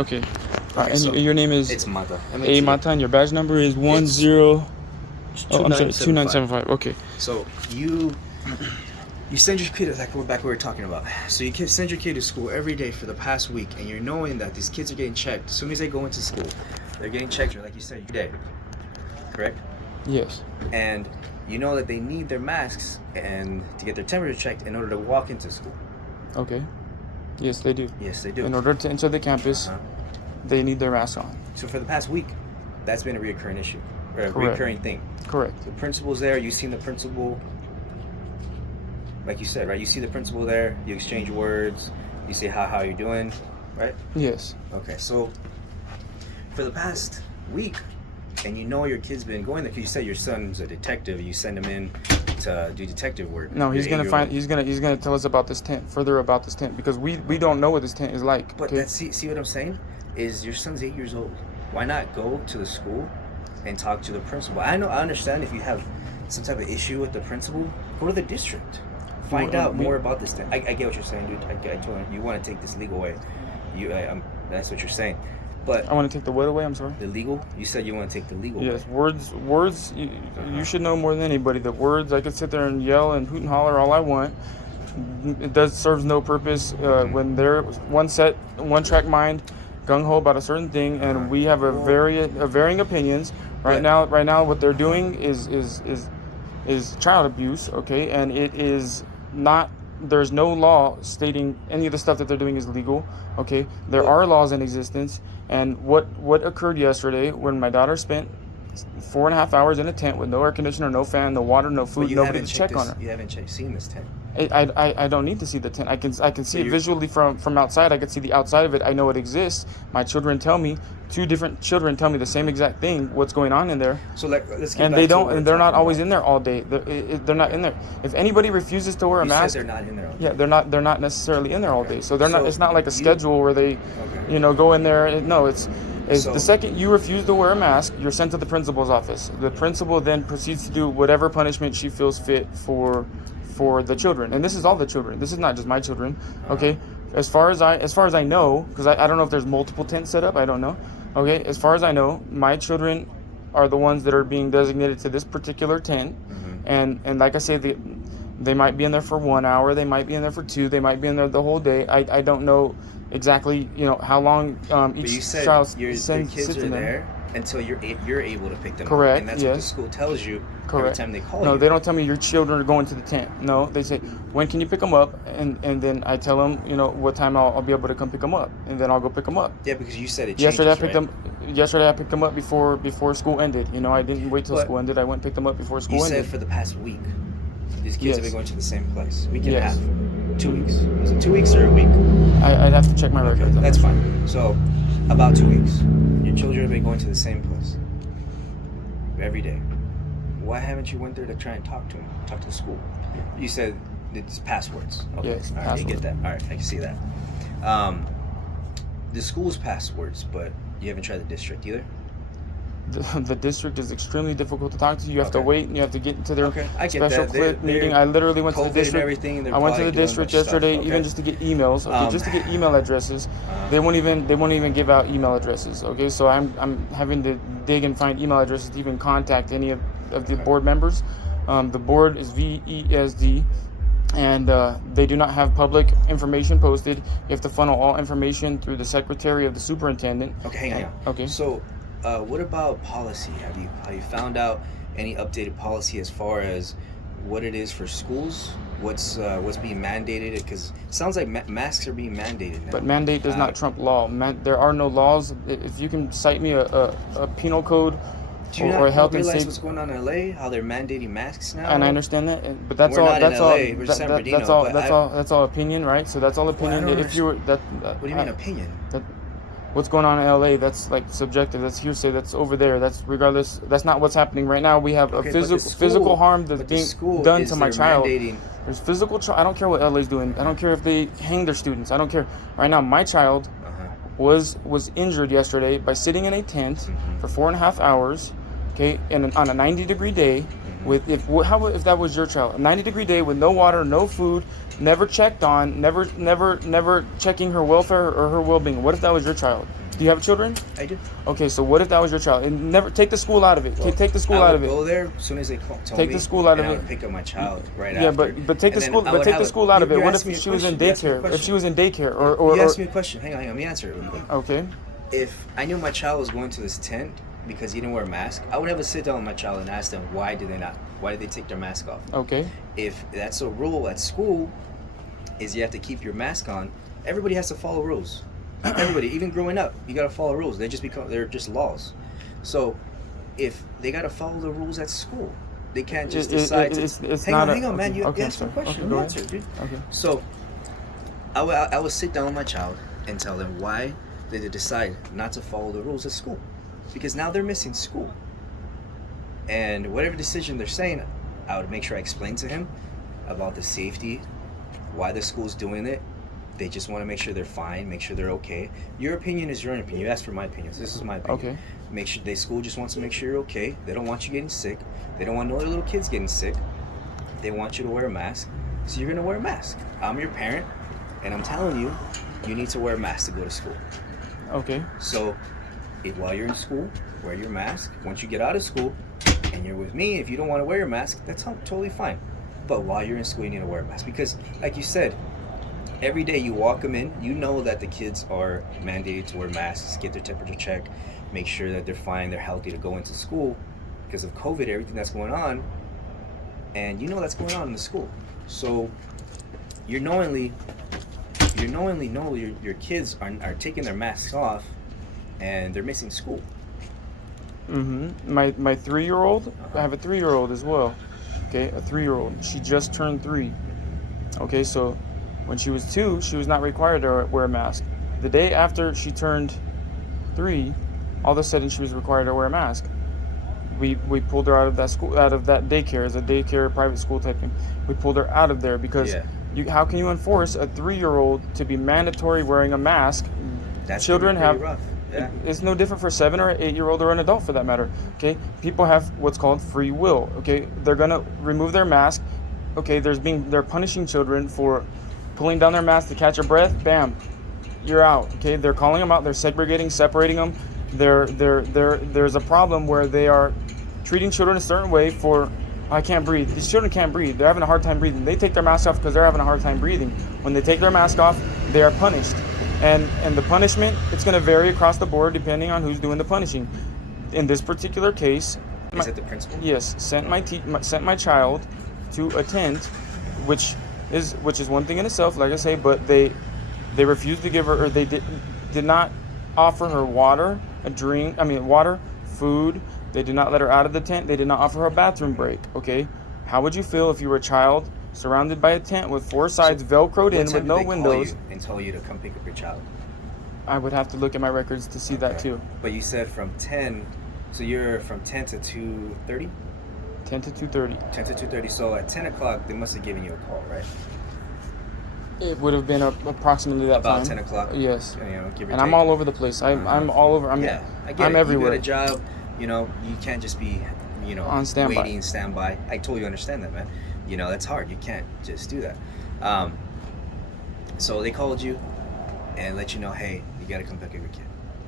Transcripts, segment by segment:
Okay. Okay, And so your name is it's Mata. A Mata, and your badge number is 10. Oh, I'm sorry, 2975. Okay. So you send your kid, like we're back we were talking about. So you send your kid to school every day for the past week, and you're knowing that these kids are getting checked. As soon as they go into school, they're getting checked, like you said, every day. Correct? Yes. And you know that they need their masks and to get their temperature checked in order to walk into school. Okay. Yes, they do. Yes, they do. In order to enter the campus, they need their mask on. So for the past week, that's been a reoccurring issue, or a Correct. reoccurring thing. Correct. The principal's there. You've seen the principal. Like you said, right? You see the principal there. You exchange words. You say how you doing, right? Yes. Okay. So for the past week, and you know your kid's been going there. 'Cause you said your son's a detective. You send him in to do detective work. No, he's gonna tell us about this tent, further about this tent, because we don't know what this tent is like. But okay? that's see what I'm saying? Is your son's 8 years old? Why not go to the school and talk to the principal? I understand if you have some type of issue with the principal, go to the district. Find out more about this thing. I get what you're saying, dude. I told you, you want to take this legal way. That's what you're saying. But I want to take the what away? I'm sorry. The legal? You said you want to take the legal yes, way. Words. You should know more than anybody. The words, I could sit there and yell and hoot and holler all I want. It serves no purpose when they're one track mind, gung ho about a certain thing, and we have a varying opinions. Right now, what they're doing is child abuse. Okay, and it is not. There's no law stating any of the stuff that they're doing is legal. Okay, there are laws in existence, and what occurred yesterday when my daughter spent 4.5 hours in a tent with no air conditioner, no fan, no water, no food, nobody to check on her. You haven't seen this tent. I don't need to see the tent. I can see it visually from outside. I can see the outside of it. I know it exists. My children tell me, 2 different children tell me the same exact thing. What's going on in there? So let's get and back they to don't. what And they're not always about. in there all day. They're not in there. If anybody refuses to wear a mask, said they're not in there all day. Yeah, they're not necessarily in there all day. So they're not. It's not like a schedule where they, go in there. No, it's the second you refuse to wear a mask, you're sent to the principal's office. The principal then proceeds to do whatever punishment she feels fit for the children, and this is all the children. This is not just my children. Okay, as far as I know, because I don't know if there's multiple tents set up. I don't know. Okay, as far as I know, my children are the ones that are being designated to this particular tent, and like I say, they might be in there for 1 hour, they might be in there for 2, they might be in there the whole day. I don't know exactly, how long each child sits in there until you're able to pick them Correct, up. And that's what the school tells you every time they call you. No, they don't tell me your children are going to the tent. No, they say, when can you pick them up? And then I tell them, what time I'll be able to come pick them up. And then I'll go pick them up. Yeah, because you said it changes, Yesterday I picked them up before school ended. I didn't wait till school ended. I went and picked them up before school ended. You said for the past week, these kids have been going to the same place. Week and a half. 2 weeks. Is it 2 weeks or a week? I'd have to check my records. That's fine. So, about 2 weeks. Your children have been going to the same place every day. Why haven't you went there to try and talk to them? Talk to the school. You said it's passwords. Okay. Yes, all right, passwords. I get that. All right, I can see that. The school's passwords, but you haven't tried the district either? The district is extremely difficult to talk to. You have to wait and you have to get into their special meeting. I literally went to the district. I went to the district yesterday even just to get emails. Okay, just to get email addresses. They won't even give out email addresses. Okay, so I'm having to dig and find email addresses to even contact any of the board members. The board is VESD, and they do not have public information posted. You have to funnel all information through the secretary of the superintendent. Okay, hang on. Okay. So, what about policy? Have you found out any updated policy as far as what it is for schools? What's being mandated? Because it sounds like masks are being mandated now. But mandate does not trump law. There are no laws. If you can cite me a penal code or a health and safety. What's going on in LA? How they're mandating masks now? And I understand that, but that's We're all. not That's in all. LA. We're San Bernardino, That's all opinion, right? So that's all opinion. Well, If you were that. What do you mean opinion? What's going on in LA? That's like subjective. That's hearsay. That's over there. That's regardless. That's not what's happening right now. We have a physical harm that's being done to my child. There's physical. I don't care what LA's doing. I don't care if they hang their students. I don't care. Right now, my child was injured yesterday by sitting in a tent for 4.5 hours. Okay, on a 90-degree day, if that was your child, a 90-degree day with no water, no food, never checked on, never checking her welfare or her well-being. What if that was your child? Do you have children? I do. Okay, so what if that was your child? And never take the school out of it. Well, take the school I out would of it. go there as soon as they told Take me. the school out of and I it. would pick up my child right Yeah, after. but take the And then school, I but would take have the school out of it. you're What asking if me a she was in question. You're asking me a daycare? If question. she was in daycare, You or asked me a question. Hang on. Let me answer it real quick. okay, If I knew my child was going to this tent because he didn't wear a mask, I would have a sit down with my child and ask them why did they take their mask off? okay, If that's a rule at school, is you have to keep your mask on. Everybody has to follow rules. Everybody, even growing up, you gotta follow rules. They're just laws. So, if they gotta follow the rules at school, they can't just decide to. it's Hang not on, hang on, man. You okay, asked me a sorry. question. Okay, go Let me ahead. answer, dude. Okay. So, I would sit down with my child and tell them why did they decide not to follow the rules at school, because now they're missing school. And whatever decision they're saying, I would make sure I explain to him about the safety, why the school's doing it. They just want to make sure they're fine, make sure they're okay. Your opinion is your own opinion. You asked for my opinion, so this is my opinion. Okay. Make sure the school just wants to make sure you're okay. They don't want you getting sick. They don't want no other little kids getting sick. They want you to wear a mask, so you're gonna wear a mask. I'm your parent, and I'm telling you, you need to wear a mask to go to school. Okay. So, while you're in school, wear your mask. Once you get out of school, and you're with me, if you don't want to wear your mask, that's totally fine. But while you're in school, you need to wear a mask because, like you said, every day you walk them in, you know that the kids are mandated to wear masks, get their temperature checked, make sure that they're fine, they're healthy to go into school because of COVID, everything that's going on, and you know that's going on in the school. So you knowingly know your kids are taking their masks off and they're missing school. Mm-hmm. My 3-year-old, I have a 3-year-old as well. Okay, a 3-year-old. She just turned 3. Okay, so when she was 2, she was not required to wear a mask. The day after she turned 3, all of a sudden she was required to wear a mask. We pulled her out of that school, out of that daycare, as a daycare private school type thing. We pulled her out of there because how can you enforce a 3-year-old to be mandatory wearing a mask? That's Children have rough. Yeah. It's no different for 7 or 8-year-old or an adult for that matter. Okay, people have what's called free will. Okay, they're gonna remove their mask. Okay, they're punishing children for pulling down their mask to catch a breath. Bam, you're out. Okay, they're calling them out. They're separating them. There's a problem where they are treating children a certain way for. I can't breathe. These children can't breathe. They're having a hard time breathing. They take their mask off because they're having a hard time breathing. When they take their mask off, they are punished. And the punishment, it's going to vary across the board depending on who's doing the punishing. In this particular case, is it the principal? Yes, sent my child to a tent, which is one thing in itself, like I say, but they refused to give her, or they did not offer her water, water, food. They did not let her out of the tent. They did not offer her a bathroom break. Okay, how would you feel if you were a child surrounded by a tent with 4 sides velcroed in with no windows? And tell you to come pick up your child. I would have to look at my records to see that too. But you said from 10, so you're from 10 to 2:30? 10 to 2:30. 10 to 2:30. So at 10 o'clock, they must have given you a call, right? It would have been approximately that About time. 10 o'clock? Yes. You know, give or And take. I'm all over the place. I'm all over. I get I'm it. everywhere. You got a job, you can't just be, on standby. waiting, standby. I totally understand that, man. That's hard. You can't just do that. So they called you and let you know, hey, you got to come pick up your kid.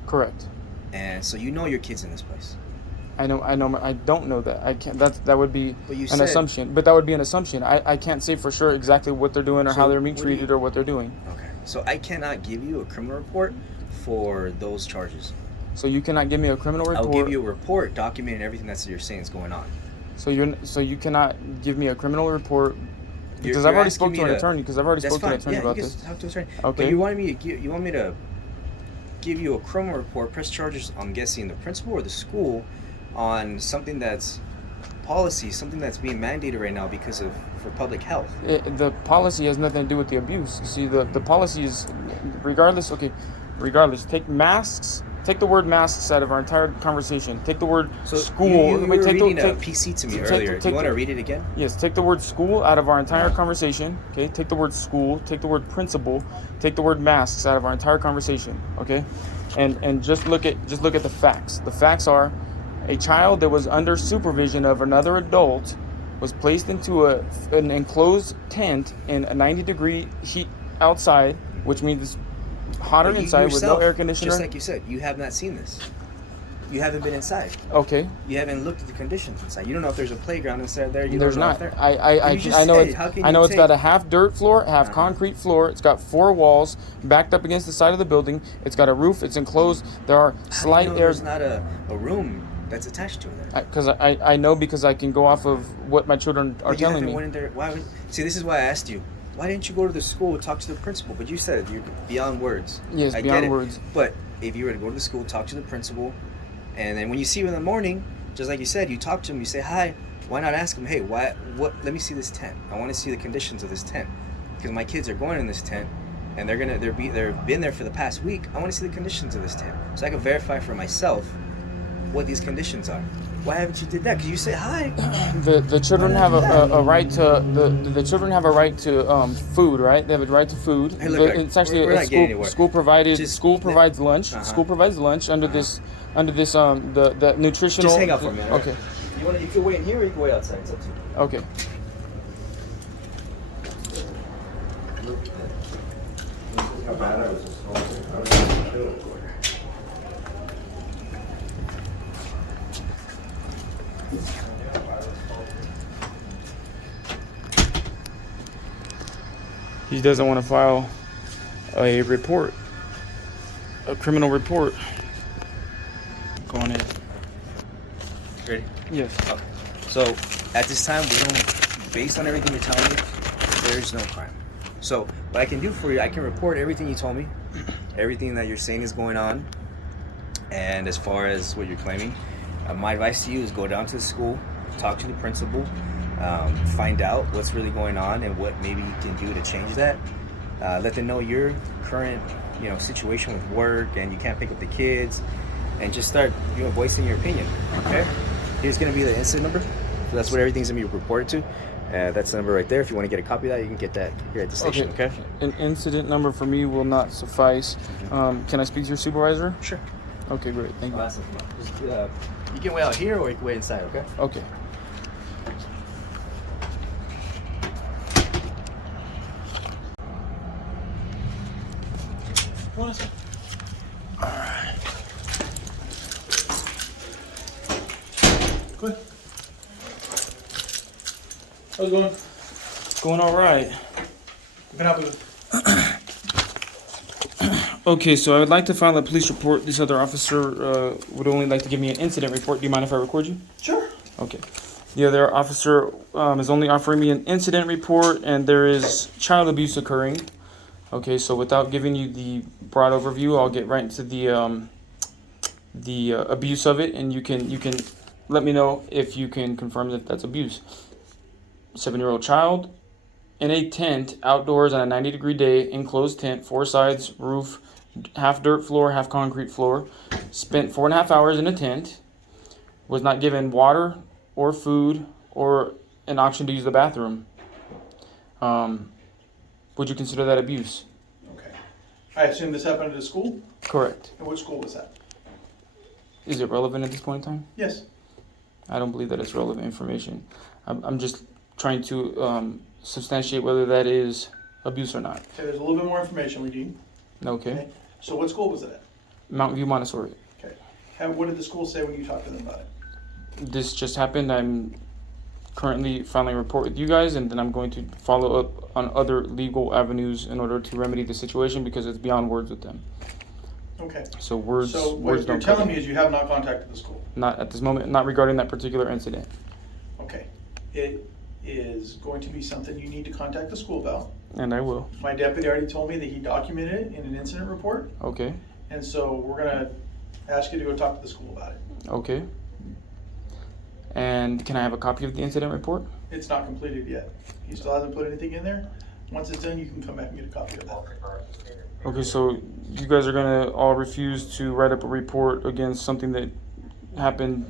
Correct. And so your kid's in this place. I know. I don't know that. I can't. That would be an assumption. But that would be an assumption. I can't say for sure exactly what they're doing or how they're being treated or what they're doing. Okay. So I cannot give you a criminal report for those charges. So you cannot give me a criminal report. I'll give you a report documenting everything that you're saying is going on. So you cannot give me a criminal report because I've already spoke to an attorney. Because I've already spoke to an attorney about this. Talk to an attorney. Okay. But you want me to give you a criminal report, press charges? I'm guessing the principal or the school on something that's policy, something that's being mandated right now for public health. The policy has nothing to do with the abuse. See, the policy is regardless. Okay, regardless. Take the word masks out of our entire conversation. Take the word school. You were reading a PC to me earlier. Do you want to read it again? Yes. Take the word school out of our entire conversation. Okay. Take the word school. Take the word principal. Take the word masks out of our entire conversation. Okay. And just look at the facts. The facts are, a child that was under supervision of another adult was placed into an enclosed tent in a 90-degree heat outside, which means Hotter But you inside with no yourself, air conditioner. Just like you said, you have not seen this. You haven't been inside. Okay. You haven't looked at the conditions inside. You don't know if there's a playground inside there. You There's don't know not. if there. I know it's got a half dirt floor, half concrete floor. It's got 4 walls backed up against the side of the building. It's got a roof. It's enclosed. There are slight air. There's not a room that's attached to it. Because I know because I can go off of what my children are But you telling haven't me. went in there. Why would, see, this is why I asked you. Why didn't you go to the school and talk to the principal? But you said you're beyond words. Yes, I beyond get it. words. But if you were to go to the school, talk to the principal, and then when you see him in the morning, just like you said, you talk to him, you say hi. Why not ask him, hey, what? Let me see this tent. I want to see the conditions of this tent, because my kids are going in this tent, and they've been there for the past week. I want to see the conditions of this tent, so I can verify for myself what these conditions are. Why haven't you did that? Because you say hi. The children have a right to the children have a right to food, right? They have a right to food. Hey, look, It's actually we're not getting anywhere. school provided. Just- School provides lunch. Uh-huh. School provides lunch under this the nutritional. Just hang out for a minute. all right? Okay. You can wait in here or you can wait outside. It's up to you. Okay. He doesn't want to file a report, a criminal report. Go on in. Ready? Yes. Okay. So at this time, we don't, based on everything you're telling me, there is no crime. So what I can do for you, I can report everything you told me, everything that you're saying is going on, and as far as what you're claiming, my advice to you is go down to the school, talk to the principal, find out what's really going on and what maybe you can do to change that. Let them know your current, situation with work and you can't pick up the kids, and just start, voicing your opinion. Okay. Here's gonna be the incident number. So that's what everything's gonna be reported to. That's the number right there. If you want to get a copy of that, you can get that here at the station. Okay. An incident number for me will not suffice. Can I speak to your supervisor? Sure. Okay, great. Thank you. Awesome. Just, you can wait out here or you can wait inside. Okay. Okay. Good. How's it going? Going all right. What can I help you with? Okay, so I would like to file a police report. This other officer would only like to give me an incident report. Do you mind if I record you? Sure. Okay. The other officer is only offering me an incident report, and there is child abuse occurring. Okay, so without giving you the broad overview, I'll get right into the abuse of it, and you can let me know if you can confirm that that's abuse. 7-year-old child in a tent outdoors on a 90-degree day, enclosed tent, 4 sides, roof, half dirt floor, half concrete floor. Spent 4.5 hours in a tent. Was not given water or food or an option to use the bathroom. Would you consider that abuse? Okay. I assume this happened at a school? Correct. And which school was that? Is it relevant at this point in time? Yes. I don't believe that it's relevant information. I'm just trying to substantiate whether that is abuse or not. Okay, there's a little bit more information we need. Okay. So what school was it at? Mount View Montessori. Okay. What did the school say when you talked to them about it? This just happened. I'm currently filing a report with you guys, and then I'm going to follow up on other legal avenues in order to remedy the situation because it's beyond words with them. Okay. So words So words what you're don't cut telling it. me is you have not contacted the school? Not at this moment, not regarding that particular incident. Okay. It is going to be something you need to contact the school about. And I will. My deputy already told me that he documented it in an incident report, Okay. and so we're gonna ask you to go talk to the school about it. Okay. And can I have a copy of the incident report? It's not completed yet. He still hasn't put anything in there. Once it's done, you can come back and get a copy of that. Okay, so you guys are gonna all refuse to write up a report against something that happened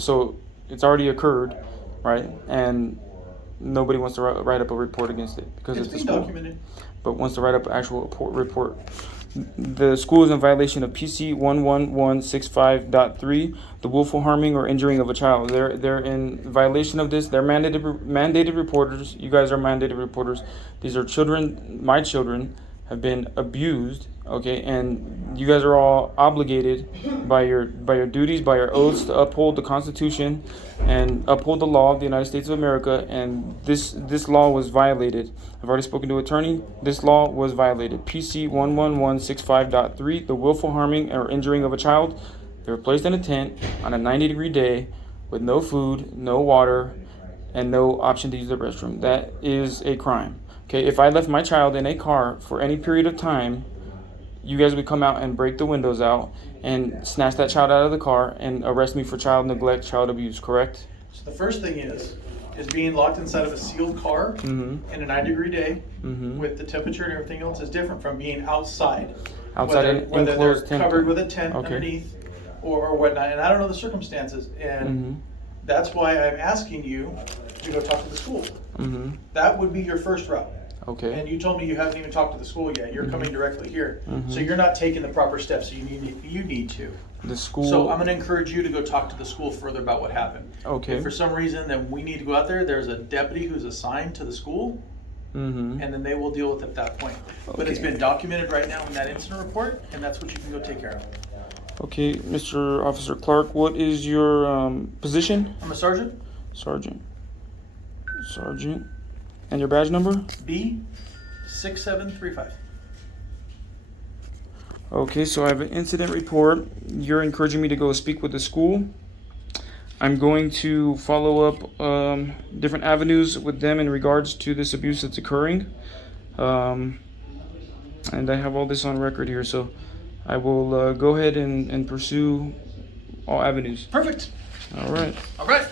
so it's already occurred, right? And nobody wants to write up a report against it because It's it's a being school. documented. But wants to write up an actual report. The school is in violation of PC 11165.3, the willful harming or injuring of a child. They're in violation of this. They're mandated reporters. You guys are mandated reporters. These are children, my children, have been abused, okay, and you guys are all obligated by your duties, by your oaths, to uphold the Constitution and uphold the law of the United States of America, and this law was violated. I've already spoken to attorney. This law was violated. PC 11165.3, the willful harming or injuring of a child. They were placed in a tent on a 90-degree day with no food, no water, and no option to use the restroom. That is a crime. Okay, if I left my child in a car for any period of time, you guys would come out and break the windows out and snatch that child out of the car and arrest me for child neglect, child abuse, correct? So the first thing is being locked inside of a sealed car in a 90-degree day with the temperature and everything else is different from being outside. Outside an whether they're enclosed tent. covered with a tent Okay. underneath or whatnot. And I don't know the circumstances. And that's why I'm asking you to go talk to the school. That would be your first route. Okay. And you told me you haven't even talked to the school yet. You're coming directly here. So you're not taking the proper steps that you need to. The school. So I'm going to encourage you to go talk to the school further about what happened. Okay. If for some reason then we need to go out there, there's a deputy who's assigned to the school, and then they will deal with it at that point. But it's been documented right now in that incident report, and that's what you can go take care of. Okay, Mr. Officer Clark, what is your position? I'm a sergeant, Sergeant. And your badge number? B6735. Okay, so I have an incident report. You're encouraging me to go speak with the school. I'm going to follow up different avenues with them in regards to this abuse that's occurring. And I have all this on record here, so I will go ahead and pursue all avenues. Perfect. All right. All right.